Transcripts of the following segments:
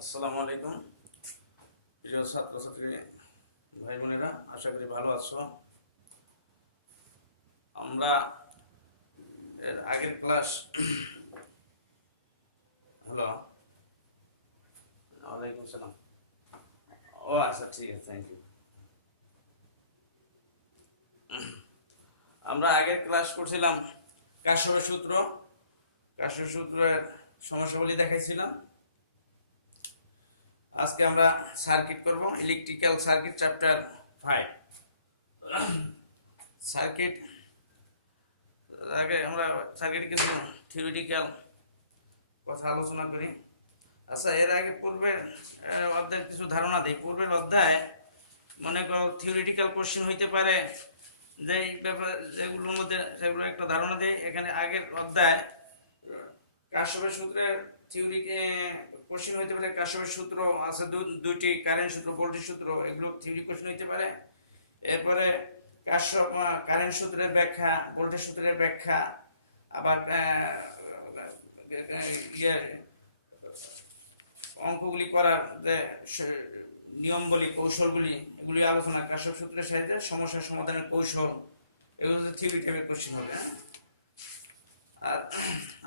আসসালামু আলাইকুম প্রিয় ছাত্রছাত্রী ভাই বোনেরা, আশা করি ভালো আছো। আমরা এর আগের ক্লাস হ্যালো, ওয়ালাইকুম সালাম। ও আচ্ছা, ঠিক আছে, থ্যাংক ইউ। আমরা আগের ক্লাস করছিলাম কাশ্যপের সূত্র। কাশ্যপের সূত্রের সমস্যাবলী দেখাইছিলাম। আজকে আমরা সার্কিট করব, ইলেকট্রিক্যাল সার্কিট চ্যাপ্টার 5 সার্কিট। আগে আমরা সার্কিট কিছু থিওরিটিক্যাল কথা আলোচনা করি। আচ্ছা, এর আগে পূর্বের অধ্যায়ের কিছু ধারণা দিই। পূর্বের অধ্যায় মনে করো থিওরিটিক্যাল কোশ্চেন হইতে পারে, যেই ব্যাপার যেগুলোর মধ্যে সেগুলো একটা ধারণা দেয়। এখানে আগের অধ্যায় কাশ্যপের সূত্রের থিওরি কোশ্চেন হইতে পারে। কাশ্যপের সূত্র আছে দুইটি, কারেন্ট সূত্র, ভোল্টেজ সূত্র, এগুলো থিওরি কোশ্চেন হইতে পারে। এরপরে কাশ্যপ কারেন্ট সূত্রের ব্যাখ্যা, ভোল্টেজ সূত্রের ব্যাখ্যা, আবার অঙ্কগুলি করার যে নিয়মগুলি, কৌশলগুলি, এগুলি আলোচনা। কাশ্যপ সূত্রের সাহায্যে সমস্যা সমাধানের কৌশল, এগুলো থিওরি টাইপের কোশ্চেন হবে। আর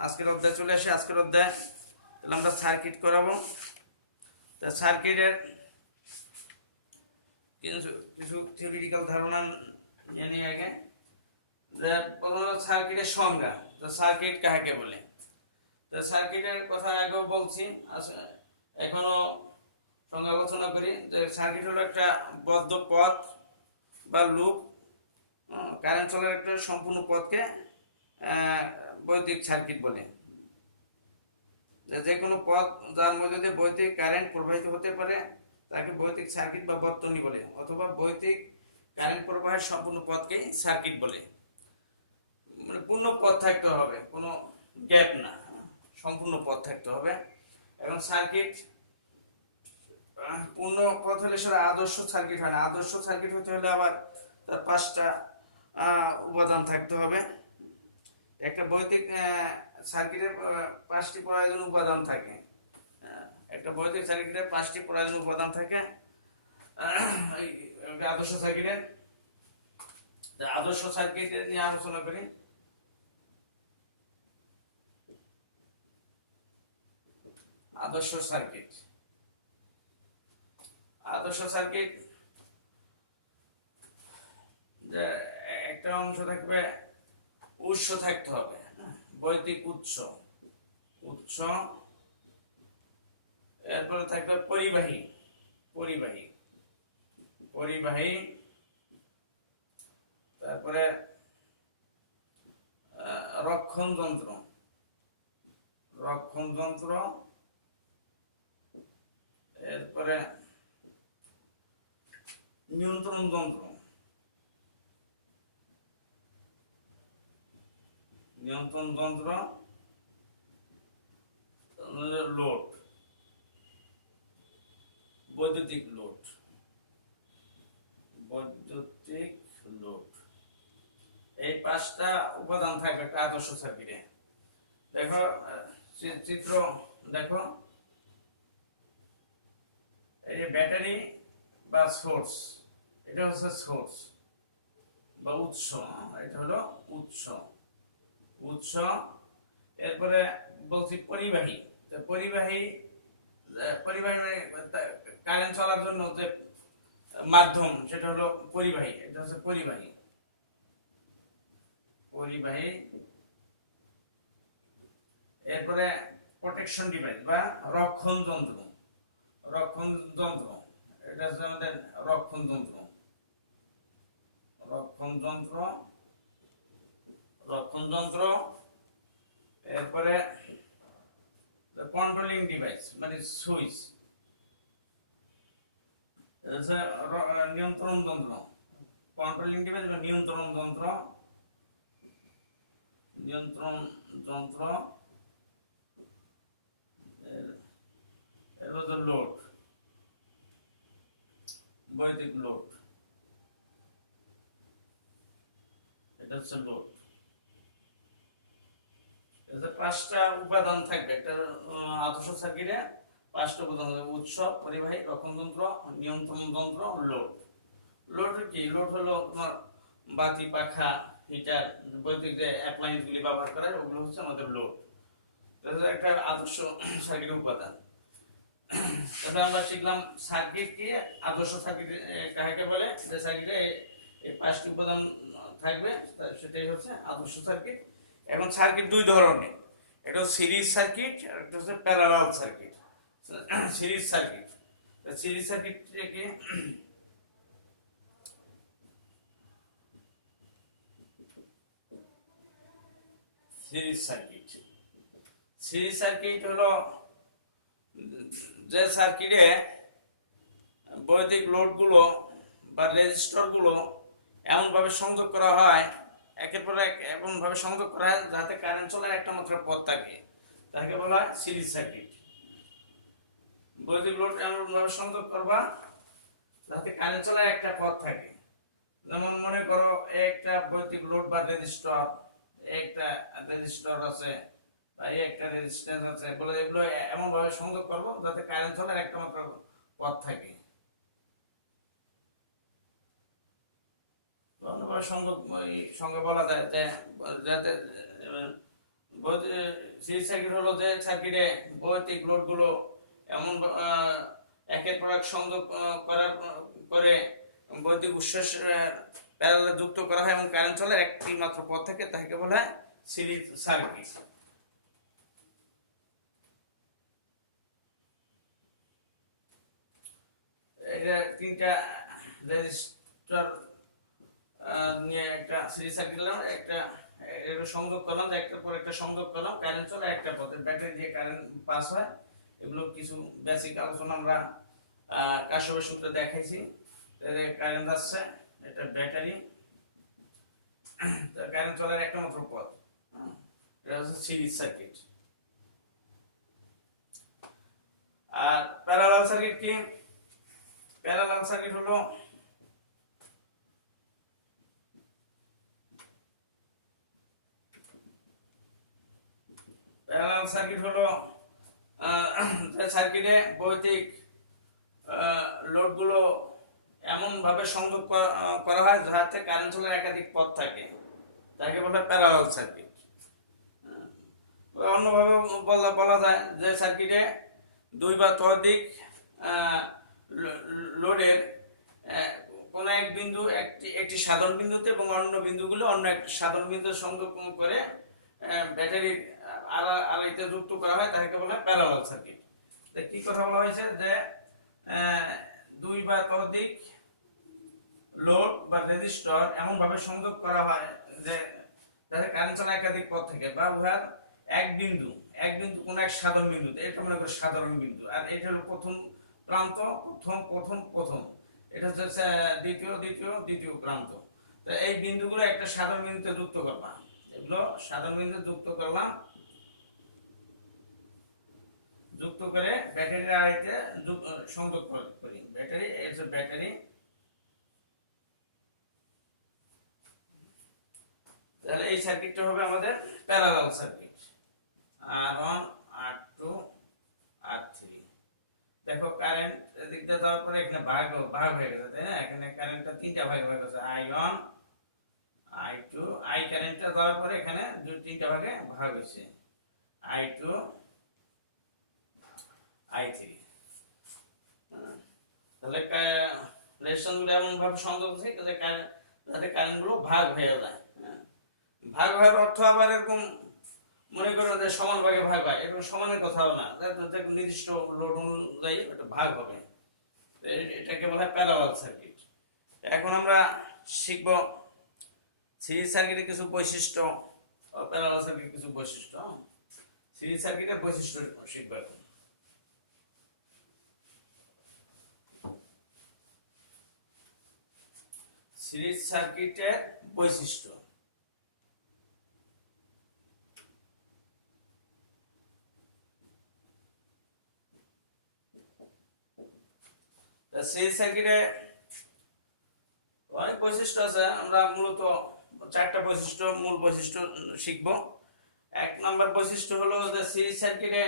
আজকের অধ্যায় চলে আসে। আজকের অধ্যায় তাহলে আমরা সার্কিট করাবো। তা সার্কিটের কিছু থিওরিটিক্যাল ধারণা নিয়ে নিই আগে। সার্কিটের সংজ্ঞা, তো সার্কিট কাকে বলে? তো সার্কিটের কথা আগেও বলছি, এখনো সংজ্ঞা আলোচনা করি। যে সার্কিট হলো একটা বদ্ধ পথ বা লুপ, কারেন্ট চলার একটা সম্পূর্ণ পথকে বৈদ্যুতিক সার্কিট বলে। যে কোনো পথ যার মধ্যে দিয়ে বৈদ্যুতিক কারেন্ট প্রবাহিত হতে পারে তাকে বৈদ্যুতিক সার্কিট বা বর্তনী বলে, অথবা বৈদ্যুতিক কারেন্ট প্রবাহের সম্পূর্ণ পথকে সার্কিট বলে। মানে পূর্ণ পথ থাকতে হবে, কোনো গ্যাপ না, সম্পূর্ণ পথ থাকতে হবে। এবং সার্কিট পূর্ণ পথ হলে সেটা আদর্শ সার্কিট হয় না। আদর্শ সার্কিট হতে হলে আবার তার 5টা উপাদান থাকতে হবে। একটা বৈদ্যুতিক সার্কিটের 5টি প্রয়োজনীয় উপাদান থাকে। একটা বৈদ্যুতিক সার্কিটের 5টি প্রয়োজনীয় উপাদান থাকে আদর্শ সার্কিটের। আদর্শ সার্কিট নিয়ে আলোচনা করি। আদর্শ সার্কিট, আদর্শ সার্কিট একটা অংশ থাকবে, উৎস থাকতে হবে, বৈদ্যুতিক উৎস। উৎস, এরপরে থাকবে পরিবাহী, পরিবাহী, পরিবাহী, তারপরে রক্ষণ যন্ত্র, রক্ষণ যন্ত্র, এরপরে নিয়ন্ত্রণ যন্ত্র, নিয়ন্ত্রণ যন্ত্র, লোড, বৈদ্যুতিক লোড, বৈদ্যুতিক লোড। এই 5টা উপাদান থাকবে একটা আদর্শ সার্কিটে। দেখো চিত্র দেখো, এই যে ব্যাটারি বা সোর্স, এটা হচ্ছে সোর্স বা উৎস, এটা হলো উৎস, উৎস। এরপরে বলছি পরিবাহী। পরিবাহী, পরিবাহী কারেন্ট চলার জন্য যে মাধ্যম, সেটা হলো পরিবাহী, এটা হচ্ছে পরিবাহী, পরিবাহী। এরপরে প্রোটেকশন ডিভাইস বা রক্ষণ যন্ত্র, রক্ষণ যন্ত্র, এটা হচ্ছে আমাদের রক্ষণ যন্ত্র, রক্ষণ যন্ত্র, রক্ষণ যন্ত্র। এরপরে কন্ট্রোলিং ডিভাইস মানে সুইচ, নিয়ন্ত্রণ যন্ত্র, কন্ট্রোলিং ডিভাইস বা নিয়ন্ত্রণ যন্ত্র, নিয়ন্ত্রণ যন্ত্র। এরপর লোড, বৈদ্যুতিক লোড, এটা হচ্ছে লোড। 5টা উপাদান থাকবে একটা আদর্শ সার্কিটে, পাঁচটা উপাদান উৎস, পরিবাহী, রক্ষণযন্ত্র, নিয়ন্ত্রণ যন্ত্র, লোড। লোড কি? লোড হলো তোমার বাতি, পাখা, হিটার, বৈদ্যুতিক যে অ্যাপ্লায়েন্সগুলি ব্যবহার করা হয় ওগুলো হচ্ছে আমাদের লোড। এটা একটা আদর্শ সার্কিটের উপাদান। তারপরে আমরা শিখলাম সার্কিট কি, আদর্শ সার্কিট কাকে বলে। যে সার্কিটে এই পাঁচটি উপাদান থাকবে সেটাই হচ্ছে আদর্শ সার্কিট। এখন সার্কিট দুই ধরনের, এটা সিরিজ সার্কিট আর একটা হচ্ছে parallel circuit. Series circuit, series circuit কি? সিরিজ সার্কিট, সিরিজ সার্কিট হলো যে সার্কিটে বৈদ্যুতিক লোডগুলো বা রেজিস্টরগুলো এমনভাবে সংযোগ করা হয়, একের পর এক এমনভাবে সংযোগ করা হয় যাতে কারেন্ট চলার একটা মাত্র পথ থাকে, তাকে বলা হয় সিরিজ সার্কিট। বৈদ্যুতিক লোড এমনভাবে সংযোগ করবা যাতে কারেন্ট চলার একটা পথ থাকে। যেমন মনে করো একটা বৈদ্যুতিক লোড বা রেজিস্টর, একটা রেজিস্টর আছে বা একটা রেজিস্ট্যান্স আছে, বলে এগুলো এমন ভাবে সংযোগ করব যাতে কারেন্ট চলার একটা মাত্র পথ থাকে। অন্যভাবে সংযোগ সঙ্গে বলা যায় যে যাতে সিরিজ সার্কিট হলো যে সার্কিটে বৈদ্যুতিক লোডগুলো এমন একের পর এক সংযোগ করার করে বৈদ্যুতিক উৎসের প্যারালালে যুক্ত করা হয় এবং কারেন্ট চলার একটি মাত্র পথ থাকে, তাকে বলা হয় সিরিজ সার্কিট। এটা তিনটা রেজিস্টার নিয়ে একটা সিরিজ সার্কিট নিলাম, একটা এটা সংযোগ করলাম, একটার পর একটা সংযোগ করলাম, কারেন্ট চলে একটা পথে, ব্যাটারি দিয়ে কারেন্ট পাস হয়। এগুলো কিছু বেসিক আলোচনা আমরা কাশ্যপের সূত্রে দেখাইছি। কারেন্ট আসছে, এটা ব্যাটারি, কারেন্ট চলার একটা মাত্র পথ, এটা হচ্ছে series circuit. Are parallel circuit কি? প্যারালাল সার্কিট হলো প্যারালাল সার্কিট হলো যে সার্কিটে বৈদ্যুতিক লোডগুলো এমন ভাবে সংযোগ করা হয় যাতে কারেন্ট চলার একাধিক পথ থাকে, তাকে বলা হয় প্যারালাল সার্কিট। অন্যভাবে বলা যায় যে সার্কিটে দুই বা ততোধিক লোডের কোন এক বিন্দু একটি সাধারণ বিন্দুতে এবং অন্য বিন্দুগুলো অন্য একটি সাধারণ বিন্দুতে সংযোগ করে ব্যাটারির আড়াইতে যুক্ত করা হয়, তাকে বলা হয় প্যারালাল সার্কিট। কি কথা বলা হয়েছে যে দুই বা ততোধিক লোড বা রেজিস্টর এমন ভাবে সংযোগ করা হয় যে যাতে কারেন্ট চলা একাধিক পথ থেকে, বা উহার এক বিন্দু কোন এক সাধারণ বিন্দুতে, এটা মনে করো সাধারণ বিন্দু, আর এটা হলো প্রথম প্রান্ত, প্রথম, এটা হচ্ছে দ্বিতীয় প্রান্ত। তো এই বিন্দুগুলো একটা সাধারণ বিন্দুতে যুক্ত করবা, এগুলো সাধারণ বিন্দুতে যুক্ত করলাম, যুক্ত করে ব্যাটারি আড়াইতে সংযোগ করি। ব্যাটারি এর ব্যাটারি, তাহলে এই সার্কিটটা হবে আমাদের parallel circuit. R1 R2 R3। দেখো কারেন্ট এদিক দিয়ে যাওয়ার পরে এখানে ভাগ হয়ে গেছে, তাই না? এখানে কারেন্টটা তিনটা ভাগে ভাগ হয়েছে, I1 I2, I কারেন্টটা যাওয়ার পরে এখানে তিনটা ভাগে ভাগ হয়েছে, I2 I3। তাহলে রেজিস্ট্যান্সগুলো এমন ভাবে সংযোগ আছে যাতে কারেন্টগুলো ভাগ হয়ে যায়। ভাগ হওয়ার অর্থ আবার এরকম মনে করো যে সমান ভাগে ভাগ হয়, এরকম সমানের কথাও না, নির্দিষ্ট লোড অনুযায়ী এটা ভাগ হবে, এটাকে বলা হয় প্যারালাল সার্কিট। এখন আমরা শিখব সিরিজ সার্কিটের কিছু বৈশিষ্ট্য, প্যারালাল সার্কিটের কিছু বৈশিষ্ট্য। সিরিজ সার্কিটের বৈশিষ্ট্য শিখব এখন। সিরিজ সার্কিটের বৈশিষ্ট্য। সিরিজ সার্কিটে অনেক বৈশিষ্ট্য আছে, আমরা মূলত চারটা বৈশিষ্ট্য, মূল বৈশিষ্ট্য শিখব। এক নম্বর বৈশিষ্ট্য হলো যে সিরিজ সার্কিটে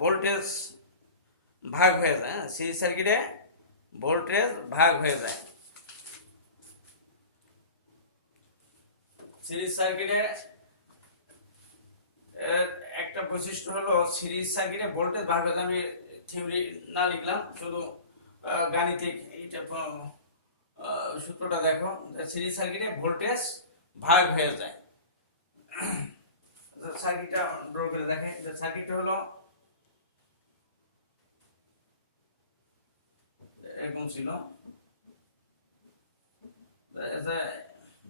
ভোল্টেজ ভাগ হয়ে যায়। সিরিজ সার্কিটে ভোল্টেজ ভাগ হয়ে যায়। সিরিজ সার্কিটে একটা বৈশিষ্ট্য হলো সিরিজ সার্কিটে ভোল্টেজ ভাগ হয়ে যায়। আমি থিওরি না লিখলাম, শুধু গাণিতিক এইটা সূত্রটা দেখো। সিরিজ সার্কিটে ভোল্টেজ ভাগ হয়ে যায়। সার্কিটটা ড্র করে দেখেন। সার্কিটটা হলো এরকম ছিল,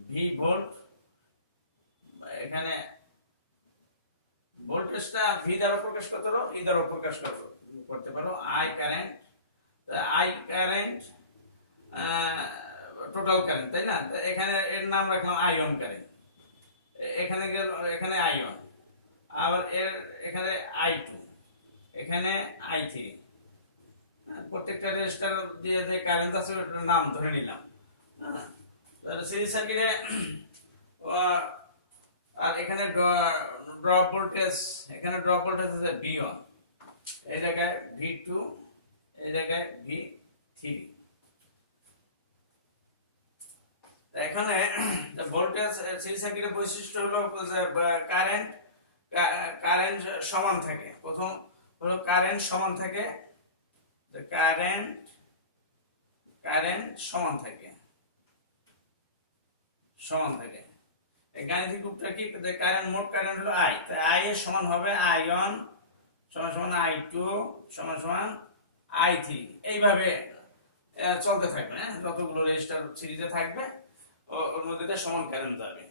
ভি ভোল্ট, এখানে ভোল্টেজটা ভি দ্বারা প্রকাশ করতে পারো, ই দ্বারা প্রকাশ করতে পারো। আই কারেন্ট, টোটাল কারেন্ট, তাই না? এখানে এর নাম রাখলাম আইন কারেন্ট। এখানে গেল, এখানে আইন, আবার এর এখানে I2, এখানে I3। প্রত্যেকটা রেজিস্টার দিয়ে যে কারেন্ট আছে ওটার নাম ধরে নিলাম। সিরিজ সার্কিটে আর এখানে ড্রপ ভোল্টেজ, এখানে ড্রপ ভোল্টেজ আছে V1, এই জায়গায় V2, এই জায়গায় V3। এখানে ভোল্টেজ সিরিজ সার্কিটের বৈশিষ্ট্য হলো কারেন্ট সমান থাকে। প্রথম হলো কারেন্ট সমান থাকে, কারেন্ট সমান থাকে। এই গাণিতিক রূপটা কি? কারেন্ট, মোট কারেন্ট হলো I, তাই I এর সমান হবে I1 সমান I2 সমান I3। এইভাবে চলতে থাকবে। যতগুলো রেজিস্টার সিরিজে থাকবে ওর মধ্যে সমান কারেন্ট যাবে।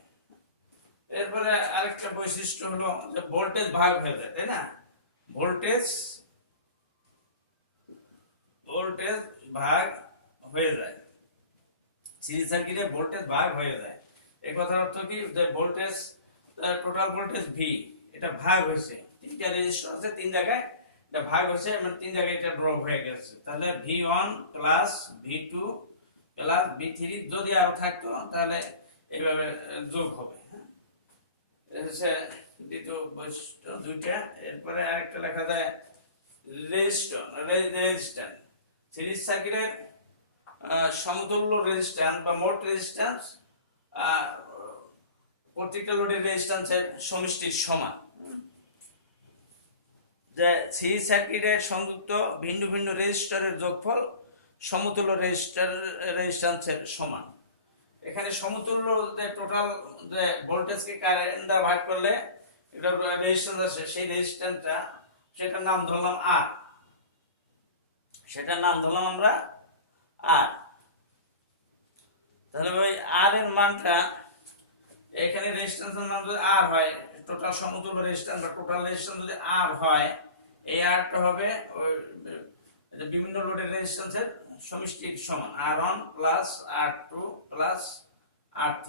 এরপরে আরেকটা বৈশিষ্ট্য হলো যে ভোল্টেজ ভাগ হয়ে যায়, তাই না? ভোল্টেজ ভাগ হয়ে যায়। সিরিজ সার্কিটে ভোল্টেজ ভাগ হয়ে যায়। এই কথার অর্থ কি? যে ভোল্টেজ, টোটাল ভোল্টেজ ভি, এটা ভাগ হয়েছে। তিনটা রেজিস্টার আছে, তিন জায়গায় এটা ভাগ হয়েছে, মানে তিন জায়গায় এটা ড্রপ হয়ে গেছে। তাহলে V1 plus V2 plus V3 যদি আরো থাকতো তাহলে এইভাবে যোগ হবে। দ্বিতীয় বৈশিষ্ট্য দুইটা। এরপরে আরেকটা লেখা যায় রেজিস্ট্যান্স। সিরিজ সার্কিটের সমতুল্য রেজিস্ট্যান্স বা মোট রেজিস্ট্যান্স প্রত্যেকটা লোডের রেজিস্ট্যান্সের সমষ্টির সমান। যে সিরিজ সার্কিটের সংযুক্ত ভিন্ন ভিন্ন রেজিস্টরের যোগফল সমতুল্য রেজিস্ট্যান্সের সমান। এখানে সমতুল্য যে টোটাল যে ভোল্টেজকে কারেন্ট দ্বারা ভাগ করলে এটা রেজিস্ট্যান্স আছে, সেই রেজিস্ট্যান্সটা সেটার নাম ধরলাম আর, সেটার নাম ধরলাম আমরা আর। তাহলে ওই আর এর মানটা, এখানে রেজিস্ট্যান্সের নাম যদি আর হয়, টোটাল সমতুল্য রেজিস্ট্যান্স বা টোটাল রেজিস্ট্যান্স যদি আর হয়, এই আরটা হবে ওই বিভিন্ন লোডের রেজিস্ট্যান্সের সমষ্টির সমান। R1 plus R2 plus R3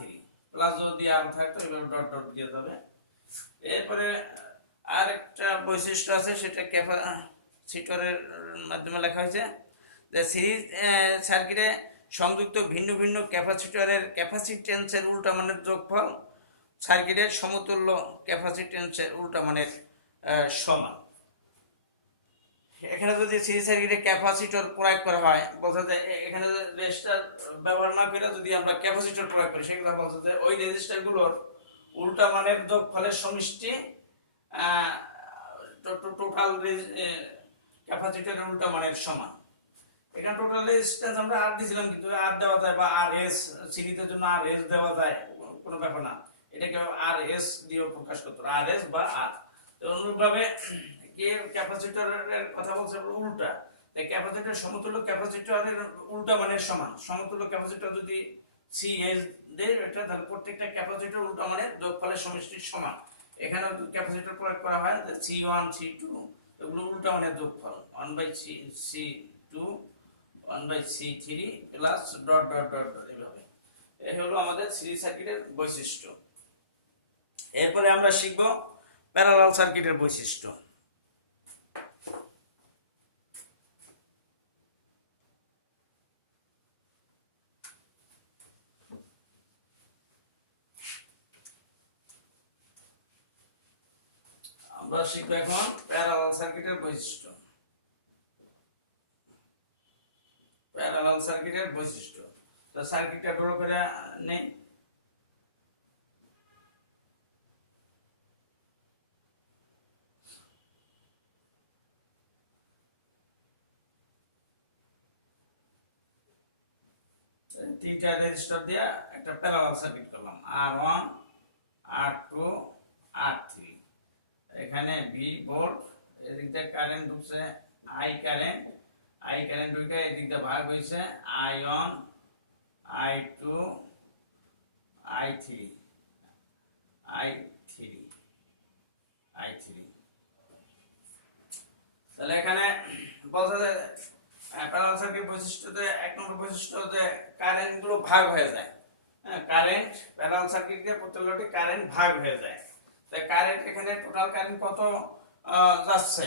plus যদি আর থাকতো এভাবে ডট ডট দিয়ে যাবে। এরপরে আরেকটা বৈশিষ্ট্য আছে, সেটা ক্যাপাসিটরের মাধ্যমে লেখা হয়েছে। যে সিরিজ সার্কিটে সংযুক্ত ভিন্ন ভিন্ন ক্যাপাসিটরের ক্যাপাসিটেন্সের উল্টা মানের যোগফল সার্কিটের সমতুল্য ক্যাপাসিটেন্সের উল্টা মানের সমান। এখানে যদি সিরিজ সার্কিটে ক্যাপাসিটর প্রয়োগ করা হয়, বলতে যে এখানে রেজিস্টার ব্যবহার না করে যদি আমরা ক্যাপাসিটর প্রয়োগ করি, সেগুলো বলতে যে ওই রেজিস্টারগুলোর উল্টা মানের যোগফলের সমষ্টি টোটাল ক্যাপাসিটরের উল্টা মানের সমান। এখানে টোটাল রেজিস্ট্যান্স আমরা আর দিয়েছিলাম, কিন্তু আর দেওয়া যায় বা আর এস, সিরিজের জন্য আর এস দেওয়া যায়, কোনো ব্যাপার না। এটাকে আর এস দিয়েও প্রকাশ করতে পারে, আর এস বা আর। তো অনুরূপভাবে ক্যাপাসিটরের কথা বলছে উল্টা, ক্যাপাসিটর সমতুল্য ক্যাপাসিটরের উল্টা মানের সমান। সমতুল্য ক্যাপাসিটর যদি সি এস দেয় এটা, তাহলে প্রত্যেকটা ক্যাপাসিটর উল্টা মানের যোগফলের সমষ্টির সমান। এখানে ক্যাপাসিটর প্রয়োগ করা হয় C1 C2, এগুলো উল্টা মানের যোগফল 1/C2 1/C3 plus dot dot dot dot, এভাবে। এই হলো আমাদের সিরিজ সার্কিটের বৈশিষ্ট্য। এরপরে আমরা শিখব প্যারালাল সার্কিটের বৈশিষ্ট্য। আমরা শিখব এখন প্যারালাল সার্কিটের বৈশিষ্ট্য। প্যারালাল সার্কিটের বৈশিষ্ট্য। তো সার্কিটটা ড্র করে নেই। তিনটা রেজিস্টার দিয়ে একটা প্যারালাল সার্কিট করলাম, R1 R2 R3। এখানে ভি ভোল্ট, এদিক দিয়ে কারেন্ট ঢুকছে আই কারেন্ট ঢুকে এদিক দিয়ে ভাগ হয়েছে I1 I2 I3 তাহলে এখানে বলছে যে প্যারালাল সার্কিট বৈশিষ্ট্যতে এক নম্বর বৈশিষ্ট্য যে কারেন্ট গুলো ভাগ হয়ে যায়। কারেন্ট প্যারালাল সার্কিট দিয়ে প্রত্যেকটি কারেন্ট ভাগ হয়ে যায়। তাই কারেন্ট এখানে টোটাল কারেন্ট কত যাচ্ছে,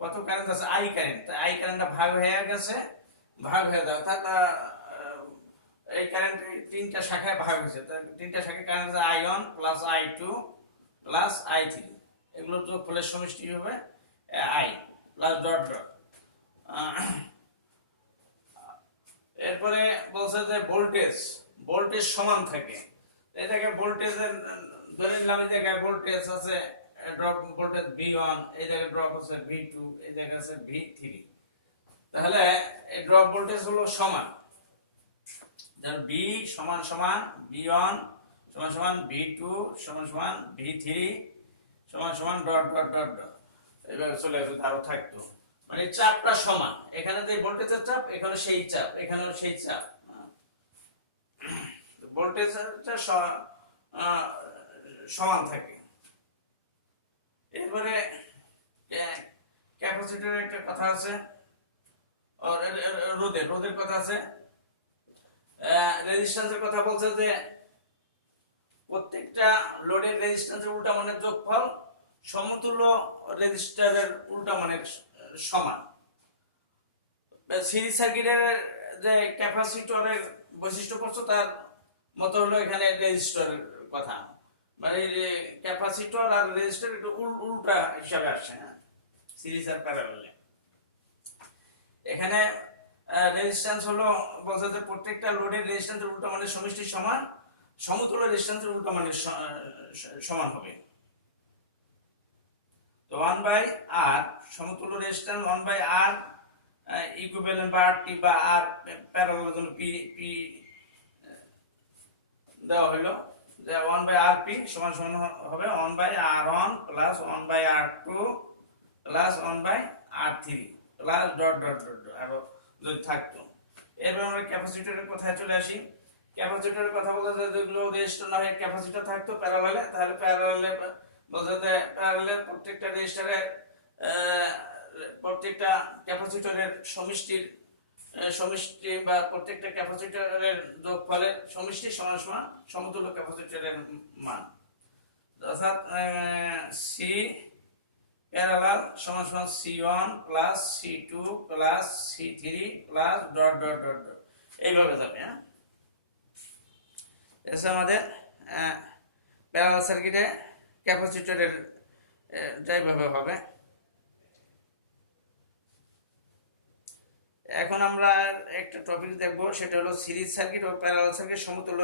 কত কারেন্ট যাচ্ছে আই কারেন্ট। আই কারেন্টটা ভাগ হয়ে গেছে, ভাগ হয়ে যায় অর্থাৎ এই কারেন্ট তিনটা শাখায় ভাগ হয়েছে। তিনটা শাখায় কারেন্ট আছে I1 plus I2 plus I3, এগুলোর যোগফলের সমষ্টি হবে আই প্লাস ডট ডট। এরপরে বলছে যে ভোল্টেজ সমান থাকে। এটাকে ভোল্টেজের ধরে নিলাম, এই জায়গায় ভোল্টেজ আছে ড্রপ ভোল্টেজ V1, এই জায়গায় ড্রপ আছে V2, এই জায়গায় আছে V3। তাহলে এই ড্রপ ভোল্টেজ হলো সমান। যেমন V সমান সমান V1 সমান সমান V2 সমান সমান V3 সমান সমান ডট ডট ডট ডট, এইভাবে চলে আসবে। আরো থাকতো মানে চাপটা সমান। এখানে যে ভোল্টেজের চাপ, এখানে সেই চাপ, এখানেও সেই চাপ। ভোল্টেজটা সমান থাকে। এরপরে ক্যাপাসিটরের একটা কথা আছে, রোধের কথা আছে, রেজিস্ট্যান্সের কথা বলছে যে প্রত্যেকটা লোডের রেজিস্ট্যান্সের উল্টা মানের যোগফল সমতুল্য রেজিস্টারের উল্টা মানের সমান। সিরিজ সার্কিটের যে ক্যাপাসিটরের বৈশিষ্ট্য পড়ছো তার মতো হলো এখানে রেজিস্টরের কথা। মানে ক্যাপাসিটর আর রেজিস্টার একটু উল্টা হিসাবে আসছে, সিরিজ আর প্যারালালে। এখানে রেজিস্ট্যান্স হলো বলছে যে প্রত্যেকটা লোডের রেজিস্ট্যান্সের উল্টা মানের সমষ্টি সমান, সমতুল্য রেজিস্ট্যান্সের উল্টা মানের সমান হবে। তো 1/R সমতুল্য রেজিস্ট্যান্স 1/R ইকুইভ্যালেন্ট বা RT বা R প্যারালাল জন্য P দেওয়া হলো যে 1/RP সমান সমান হবে 1/R1 plus 1/R2 plus 1/R3 plus dot dot dot আরো যদি থাকতো। এরপর আমরা ক্যাপাসিটরের কথায় চলে আসি। ক্যাপাসিটরের কথা বলতে যেগুলো রেজিস্টার না হয়ে ক্যাপাসিটর থাকতো প্যারালালে, তাহলে প্যারালালে বলতে প্যারালালে প্রত্যেকটা রেজিস্টারে প্রত্যেকটা ক্যাপাসিটরের সমষ্টি বা প্রত্যেকটা ক্যাপাসিটরের যোগফলের সমষ্টি সমান সমান সমতুল্য ক্যাপাসিটরের মান। অর্থাৎ সি প্যারালাল সমান সমান C1 plus C2 plus C3 plus dot dot dot dot, এইভাবে যাবে। এসে আমাদের প্যারালাল সার্কিটে ক্যাপাসিটরের এইভাবে হবে। এখন আমরা একটা টপিক দেখব, সেটা হলো সিরিজ সার্কিট ও প্যারালাল সার্কিট সমতুল্য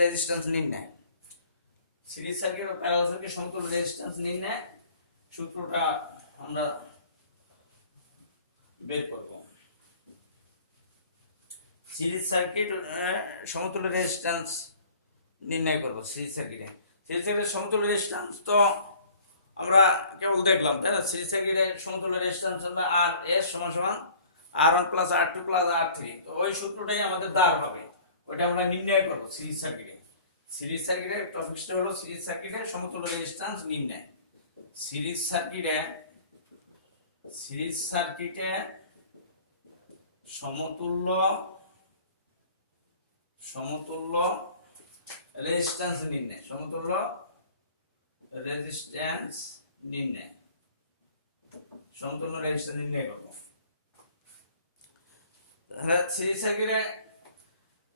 রেজিস্ট্যান্স নির্ণয়। সিরিজ সার্কিট ও প্যারালাল সার্কিট সমতুল্য রেজিস্ট্যান্স নির্ণয় সূত্রটা আমরা বের করব। সিরিজ সার্কিট সমতুল্য রেজিস্ট্যান্স নির্ণয় করব। সিরিজ সার্কিটের সমতুল্য রেজিস্ট্যান্স তো আমরা কেবল দেখলাম, তাই না? সিরিজ সার্কিটের সমতুল্য রেজিস্ট্যান্স হবে RS সমান সমান R1 plus R2 plus R3। তো ওই সূত্রটাই আমাদের দাঁড় হবে, ওইটা আমরা নির্ণয় করব সিরিজ সার্কিটে। সিরিজ সার্কিটের টপিকটা হলো সিরিজ সার্কিটের সমতুল্য রেজিস্ট্যান্স নির্ণয়। সিরিজ সার্কিটে সমতুল্য রেজিস্ট্যান্স নির্ণয়, সমতুল্য রেজিস্ট্যান্স নির্ণয়, সমতুল্য রেজিস্ট্যান্স নির্ণয় করব। সিরিজ সার্কিটে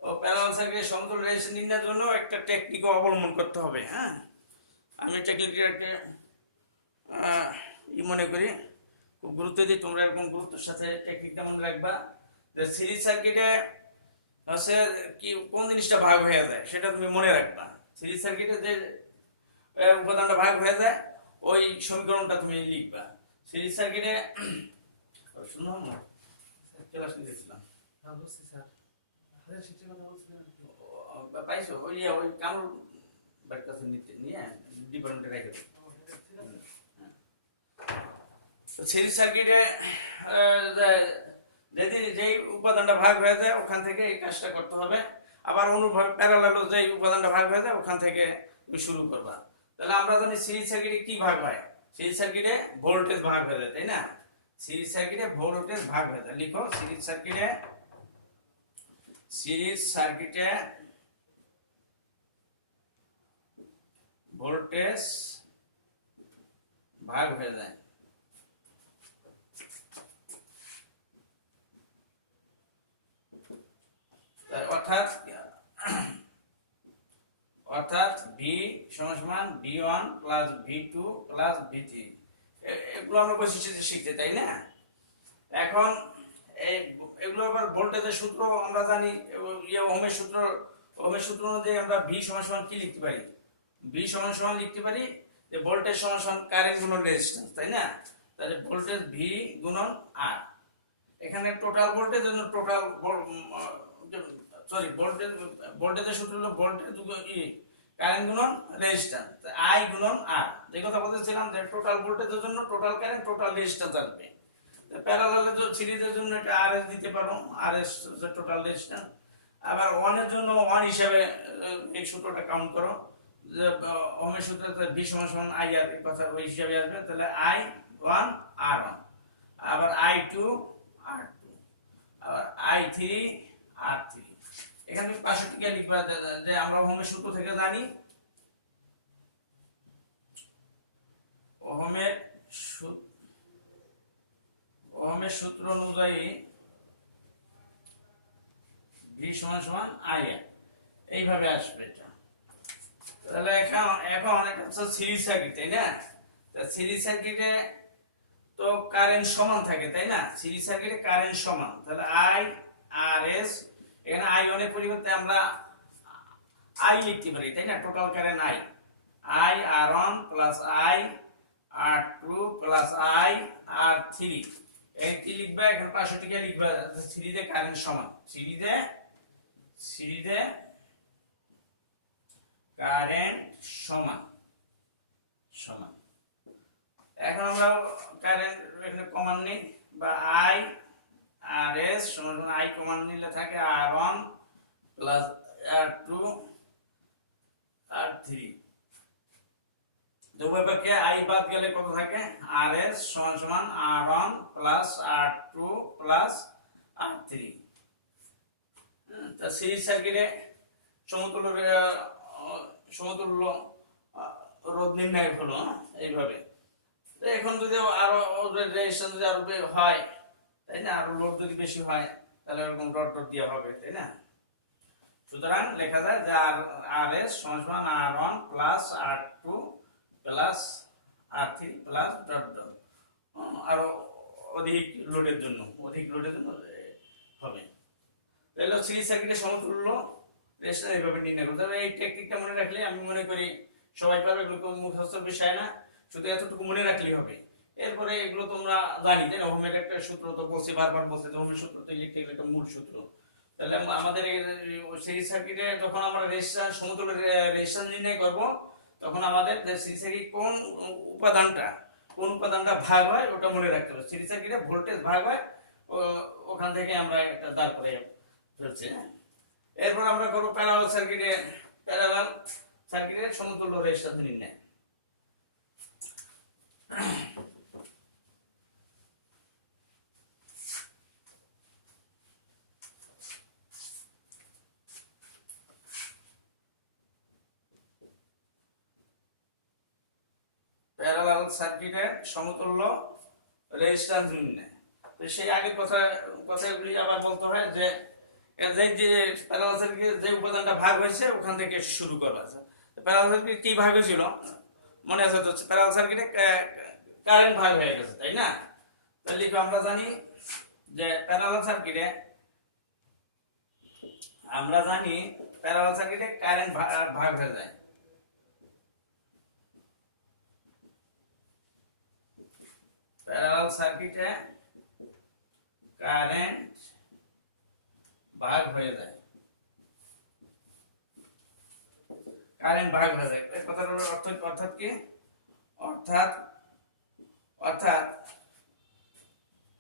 ও প্যারালাল সার্কিটের সমতুল্য রেজিস্ট্যান্স নির্ণয়ের জন্য একটা টেকনিক অবলম্বন করতে হবে। আমি টেকনিকটাকে মনে করি খুব গুরুত্ব দিই। তোমরা এরকম গুরুত্বের সাথে টেকনিকটা মনে রাখবা যে সিরিজ সার্কিটে হচ্ছে কি কোন জিনিসটা ভাগ হয়ে যায় সেটা তুমি মনে রাখবা। সিরিজ সার্কিটে যে উপাদানটা ভাগ হয়ে যায় ওই সমীকরণটা তুমি লিখবা। সিরিজ সার্কিটে শুনুন না ক্লাস নিয়েছিলাম পাইছো ওই ওই কামরুল বাড়ির কাছে নিয়ে ডিপার্টমেন্টে রেখে দেবো। সিরিজ সার্কিটে যেই উপাদানটা ভাগ হয়ে যায় ওখান থেকে এই কাজটা করতে হবে। আবার অনুভাবে প্যারালালও যেই উপাদানটা ভাগ হয়ে যায় ওখান থেকে তুমি শুরু করবা। তাহলে আমরা জানি সিরিজ সার্কিটে কি ভাগ হয়, সিরিজ সার্কিটে ভোল্টেজ ভাগ হয়ে যায়, তাই না? সিরিজ সার্কিটে ভোল্টেজ ভাগ হয়ে যায়। লিখো সিরিজ সার্কিটে ভোল্টেজ ভাগ হয়ে যায়। অর্থাৎ ভি সমান V1 plus V2 plus V3, এগুলো আমরা বৈশিষ্ট্য শিখতে, তাই না? এখন এগুলো আবার ভোল্টেজের সূত্র আমরা জানি, ওহমের সূত্র অনুযায়ী আমরা V সমান কি লিখতে পারি? V সমান লিখতে পারি যে ভোল্টেজ সমান কারেন্ট গুণন রেজিস্ট্যান্স, তাই না? তাহলে ভোল্টেজ V গুণন R। এখানে টোটাল ভোল্টেজ জন্য টোটাল ভোল্টেজের সূত্র হলো ভোল্টেজ কারেন্ট গুণন রেজিস্ট্যান্স, I গুণন R। যে কথা বলতেছিলাম যে টোটাল ভোল্টেজের জন্য টোটাল কারেন্ট টোটাল রেজিস্ট্যান্স আসবে। প্যারালালে সিরিজের জন্য এটা RS দিতে পারো, RS টোটাল রেজিস্ট্যান্স। আবার 1 এর জন্য 1 হিসাবে এই সূত্রটা কাউন্ট করো, যে ওহমের সূত্রে V সমান IR, এই কথা ওই হিসাবে আসবে। তাহলে I1 R1, আবার I2 R2, আবার I3 R3। এখানে তুমি 65 কে লিখবা যে আমরা ওহমের সূত্র থেকে জানি, ওহমের সূত্র অনুযায়ী V সমান IR, এইভাবে আসবে এটা। তাহলে এখন এটা হচ্ছে সিরিজ সার্কিট, তাই না? সিরিজ সার্কিটে তো কারেন্ট সমান থাকে, তাই না? সিরিজ সার্কিটে কারেন্ট সমান, তাহলে I RS, এখানে I1 এর পরিবর্তে আমরা I লিখতে পারি, তাই না? Total current I R1 plus I R2 plus I R3। এই কি লিখবা? এখানে 65 কে লিখবা, সিরিজে কারেন্ট সমান, সিরিজে কারেন্ট সমান। এখন আমরা কারেন্ট এখানে কমন নিই, বা I RS সমান I কমন নিলে থাকে R1 প্লাস R2 R3। দুইভাবে I বাদ গেলে কত থাকে? RS সমান R1 plus R2 plus R3। তা সিরিজ সার্কিটে সমতুল্য রোধ নির্ণয় হলো এইভাবে। এখন যদি আরো রেজিস্ট্যান্স যদি আরো হয়, তাই না? আরো লোড যদি বেশি হয় তাহলে এরকম ডট দেওয়া হবে, তাই না? সুতরাং লেখা যায় যে RS সমান R1 plus R2 plus R3 plus dot আরো অধিক লোডের জন্য হবে। তাহলে সিরিজ সার্কিটের সমতুল্য রেজিস্ট্যান্স এইভাবে নির্ণয় করতে হবে। এই টেকনিকটা মনে রাখলে আমি মনে করি সবাই পারবে, এগুলো মুখস্থ বিষয় না, শুধু এতটুকু মনে রাখলেই হবে। এরপরে এগুলো তোমরা জানি, তাই না? ওহমের একটা সূত্র তো বলছি, বারবার বলছি, ওহমের সূত্র তো লিখতে গেলে একটা মূল সূত্র। তাহলে আমাদের সিরিজ সার্কিটে যখন আমরা রেজিস্ট্যান্স সমতুল্য রেজিস্ট্যান্স নির্ণয় করব, তখন আমাদের সিরিজ সার্কিট কোন উপাদানটা ভাগ হয় ওটা মনে রাখতে হবে। সিরিজ সার্কিটে ভোল্টেজ ভাগ হয়, ওখান থেকে আমরা একটা দাঁড় করে ফেলছি। এরপর আমরা করব প্যারালাল সার্কিটের সমতুল্য রেজিস্ট্যান্স নির্ণয়। প্যারালাল সার্কিটের সমতুল্য রেজিস্ট্যান্স নির্ণয়। তো সেই আগের কথাগুলি আবার বলতে হয় যে প্যারালাল সার্কিটের যে উপাদানটা ভাগ হয়েছে ওখান থেকে শুরু করা আছে। প্যারালাল সার্কিট কি ভাগ হয়েছিল? মনে আছে তো প্যারালাল সার্কিটে কারেন্ট ভাগ হয়ে গেছে, তাই না? তাহলে লিখো, আমরা জানি যে প্যারালাল সার্কিটে কারেন্ট ভাগ হয়ে যায়। প্যারালাল সার্কিটে কারেন্ট ভাগ হয়ে যায়। কারেন্ট ভাগ হয়ে যায়, এই কথাটার অর্থাৎ কি? অর্থাৎ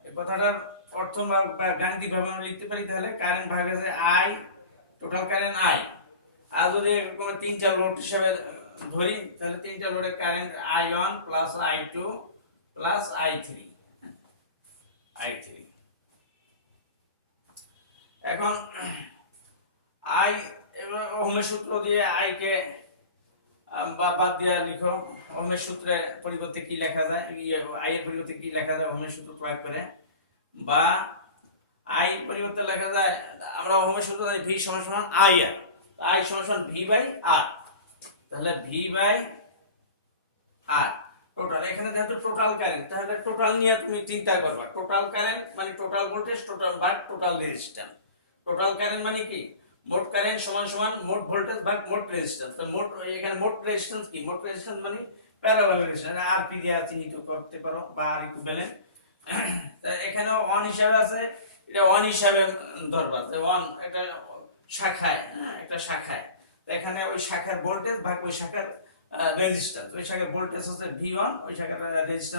এই কথাটার অর্থ বা গাণিতিক ভাবে আমরা লিখতে পারি, তাহলে কারেন্ট ভাগ হয়ে যায় আই, টোটাল কারেন্ট আই। আর যদি এরকম 3টা লোড হিসাবে ধরি, তাহলে 3টা লোডের current I1 plus I2 plus I3। এখন আই, এবার ওহমের সূত্র দিয়ে আই কে বাদ দিয়ে লিখো। ওহমের সূত্রের পরিবর্তে কি লেখা যায়, আই এর পরিবর্তে কি লেখা যায় ওহমের সূত্র প্রয়োগ করে, বা আই পরিবর্তে লেখা যায়, আমরা ওহমের সূত্র জানি ভি সমান সমান আই আর, আই সমান সমান ভি বাই আর, তাহলে ভি বাই আর টোটাল। এখানে যেহেতু টোটাল কারেন্ট, তাহলে টোটাল নিয়ে তুমি চিন্তা করবা। টোটাল কারেন্ট মানে টোটাল ভোল্টেজ টোটাল ভাগ টোটাল রেজিস্ট্যান্স। টোটাল কারেন্ট মানে কি? মোট কারেন্ট সমান সমান মোট ভোল্টেজ ভাগ মোট রেজিস্ট্যান্স। তো মোট, এখানে মোট রেজিস্ট্যান্স কি? মোট রেজিস্ট্যান্স মানে প্যারালাল রেজিস্ট্যান্স, আর পি দিয়ে চিহ্নিত করতে পারো, বা আর ইকুইভ্যালেন্ট। এখানে 1 হিসাবে আছে, এটা 1 হিসাবে ধরবা যে 1 এটা শাখায়, একটা শাখায়। তো এখানে ওই শাখার ভোল্টেজ ভাগ ওই শাখার রেজিস্ট্যান্স, ওই শাখার ভোল্টেজ হচ্ছে V1, ওই শাখার রেজিস্ট্যান্স